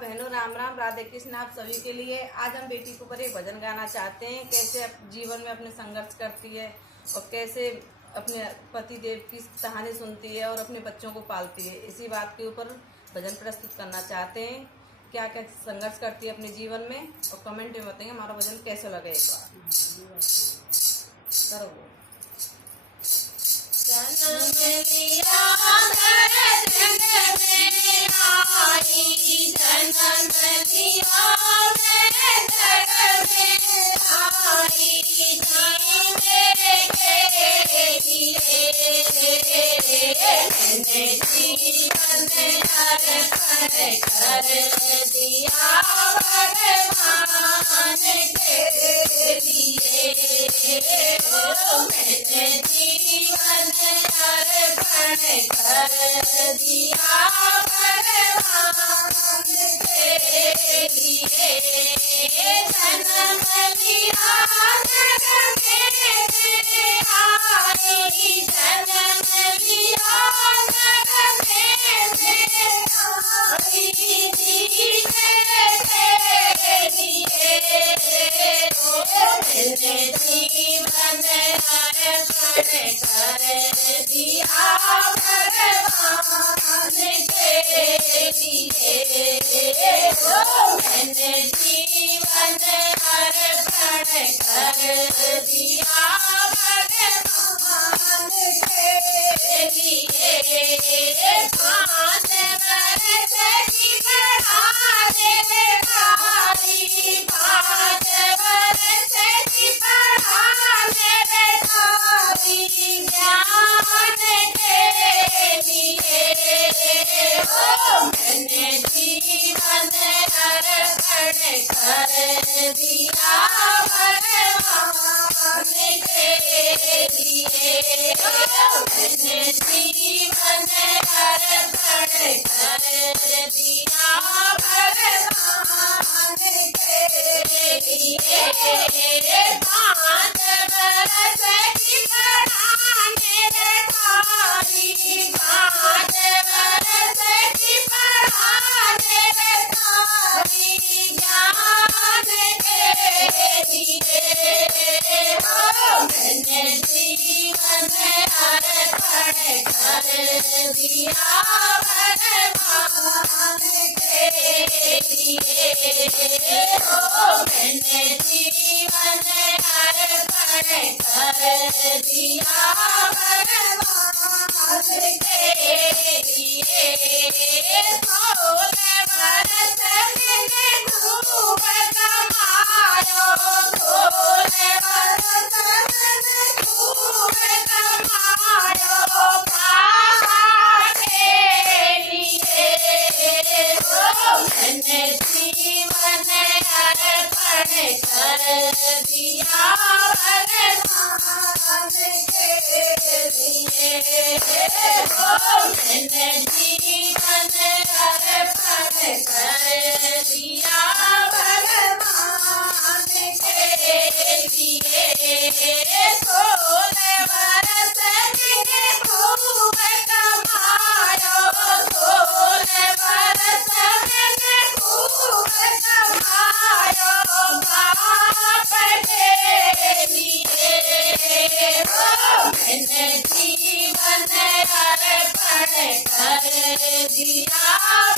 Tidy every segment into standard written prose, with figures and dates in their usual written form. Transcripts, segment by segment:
बहनों राम राम, राधे कृष्ण आप सभी के लिए। आज हम बेटी के ऊपर एक भजन गाना चाहते हैं, कैसे जीवन में अपने संघर्ष करती है और कैसे अपने पति देव की कहानी सुनती है और अपने बच्चों को पालती है। इसी बात के ऊपर भजन प्रस्तुत करना चाहते हैं, क्या क्या संघर्ष करती है अपने जीवन में, और कमेंट में बताएंगे हमारा भजन कैसे लगे। एक बार करो। कर दिया भगवान के लिए मैंने जीवन अर्पण कर दिया भगवान के लिए। जन्म लिया जग में आई, जन्म लिया जग में आई, मैंने जीवन अर्पण कर दिया भगवान के लिए। मैंने जीवन अर्पण कर दिया भगवान के लिए। 5 वर्ष की पढ़ाने वाली, 5 वर्ष की पढ़ाने वाली, ज्ञान के लिए मैंने जीवन अर्पण कर दिया भगवान के लिए। मैंने जीवन अर्पण कर दिया भगवान के लिए। 5 वर्ष की पढ़ाने वाली, 5 वर्ष की पढ़ाने वाली, ज्ञान के लिए मैंने जीवन अर्पण कर दिया भगवान के लिए। मैंने जीवन अर्पण कर दिया भगवान के लिए। 16 वर्ष मैंने खूब कमायो, 16 वर्ष मैंने खूब कमायो के लिए मैंने जीवन अर्पण कर दिया भगवान के लिए। मैंने जीवन अर्पण कर दिया भगवान के लिए। 16 वर्ष मैंने खूब कमायो, 16 वर्ष मैंने खूब कमायो बाप के लिए मैंने जीवन अर्पण कर दिया भगवान के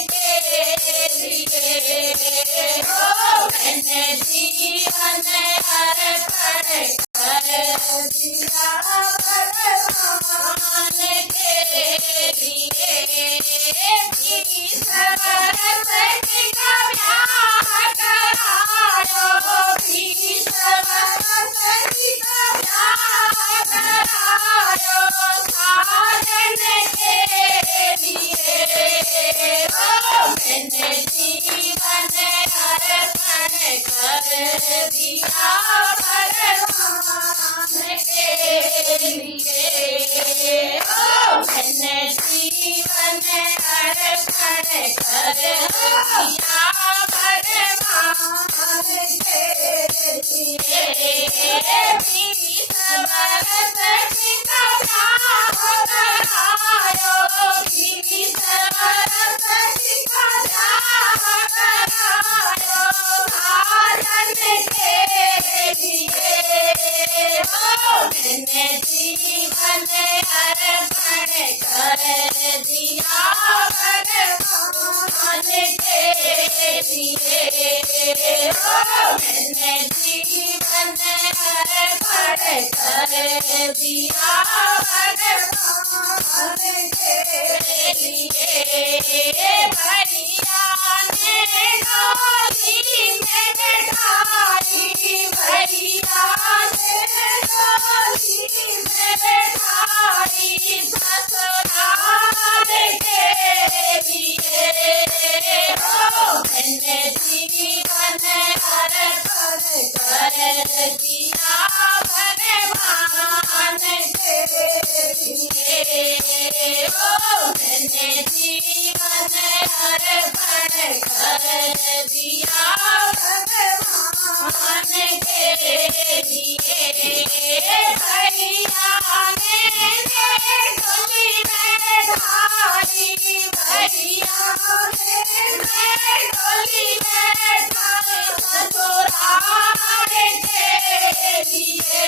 लिए। मैंने जीवन अर्पण कर दिया भगवान के लिए। 20 वर्ष का ब्याह करायो, 20 वर्ष का ब्याह करायो साजन के लिए मैंने जीवन अर्पण कर दिया भगवान के लिए। मैंने जीवन अर्पण कर दिया भगवान के लिए। 20 वर्ष का ब्याह करायो, 20 वर्ष अर्पण कर दिया भगवान के लिए। ओ मैंने जीवन अर्पण कर दिया भगवान के लिए। भैया ने डोली में बैठाई, भैया ने डोली में बैठाई ससुराल के लिए। ओ मैंने जीवन अर्पण कर दिया भगवान के लिए। ओ मैंने जीवन अर्पण कर दिया भगवान के लिए। भैया ने डोली में बैठाई, भैया ने डोली में बैठाई ससुराल के लिए।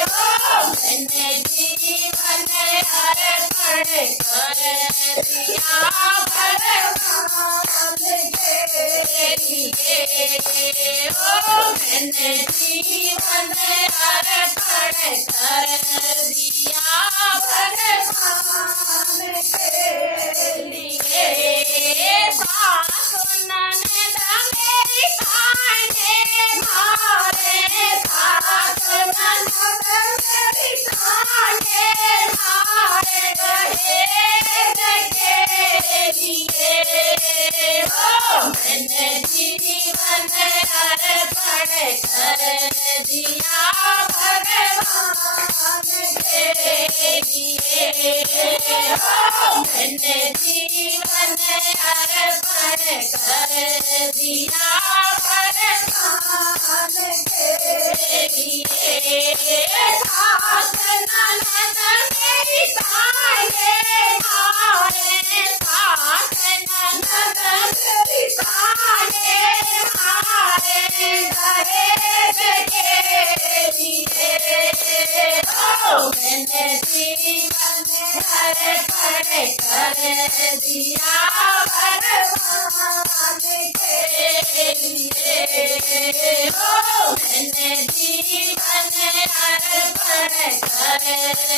ओ मैंने जीवन अर्पण कर दिया भगवान के लिए। ओ मैंने जीवन अर्पण कर दिया भगवान के लिए। सासु ननद मेरी ताने मारे, सासु ननद मेरी ताने मारे दहेज के लिए। ओ मैंने जीवन अर्पण कर दिया भगवान के लिए। ओ मैंने जीवन अर्पण कर दिया भगवान के लिए। सास ननद मेरी ताने मारे, सास ननद मेरी ताने मारे दहेज के लिए। ओ मैंने जीवन अर्पण कर दिया भगवान के लिए। ओ मैंने जीवन अर्पण कर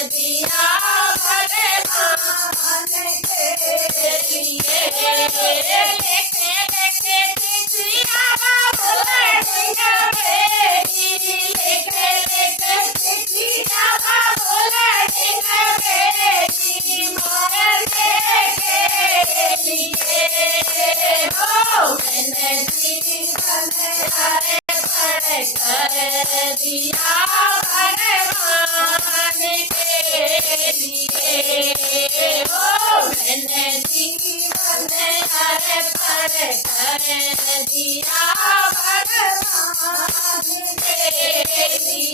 दिया भगवान के लिए। लेके लेके चिट्ठियाँ बाबूला ढेंगा भेजी, लेके लेके चिट्ठियाँ बाबूला ढेंगा भेजी मरने के लिए। ओ मैंने जीवन अर्पण कर दिया भगवान के लिए। ओ मैंने जीवन अर्पण कर दिया भगवान के लिए।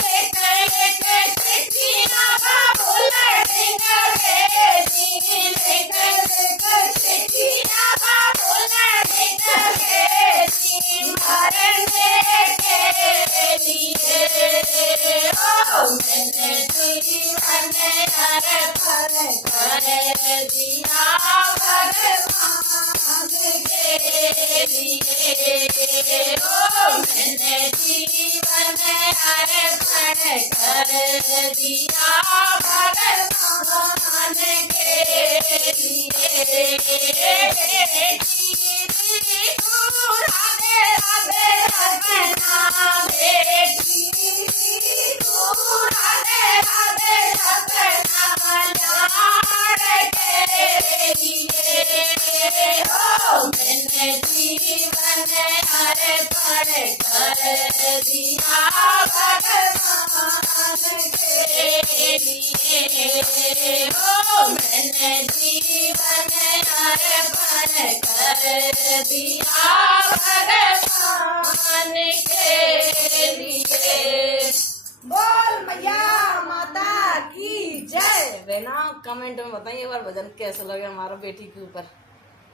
लेके लेके चिट्ठियाँ बाबूला ढेंगा भेजी, लेके लेके चिट्ठियाँ बाबूला ढेंगा भेजी मरने के लिए। ओ मैंने जीवन अर्पण कर दिया भगवान के लिए। ओ मैंने जीवन अर्पण कर दिया भगवान के लिए। बेटी तू राधे राधे रखना, बेटी तू राधे राधे रखना लाड़ के लिए। ओ मैंने जीवन अर्पण कर दिया भगवान के लिए। ओ मैंने जीवन अर्पण कर दिया भगवान के लिए। बोल मैया माता की जय। बहना कमेंट में बताइए एक बार भजन कैसा लगे हमारा बेटी के ऊपर।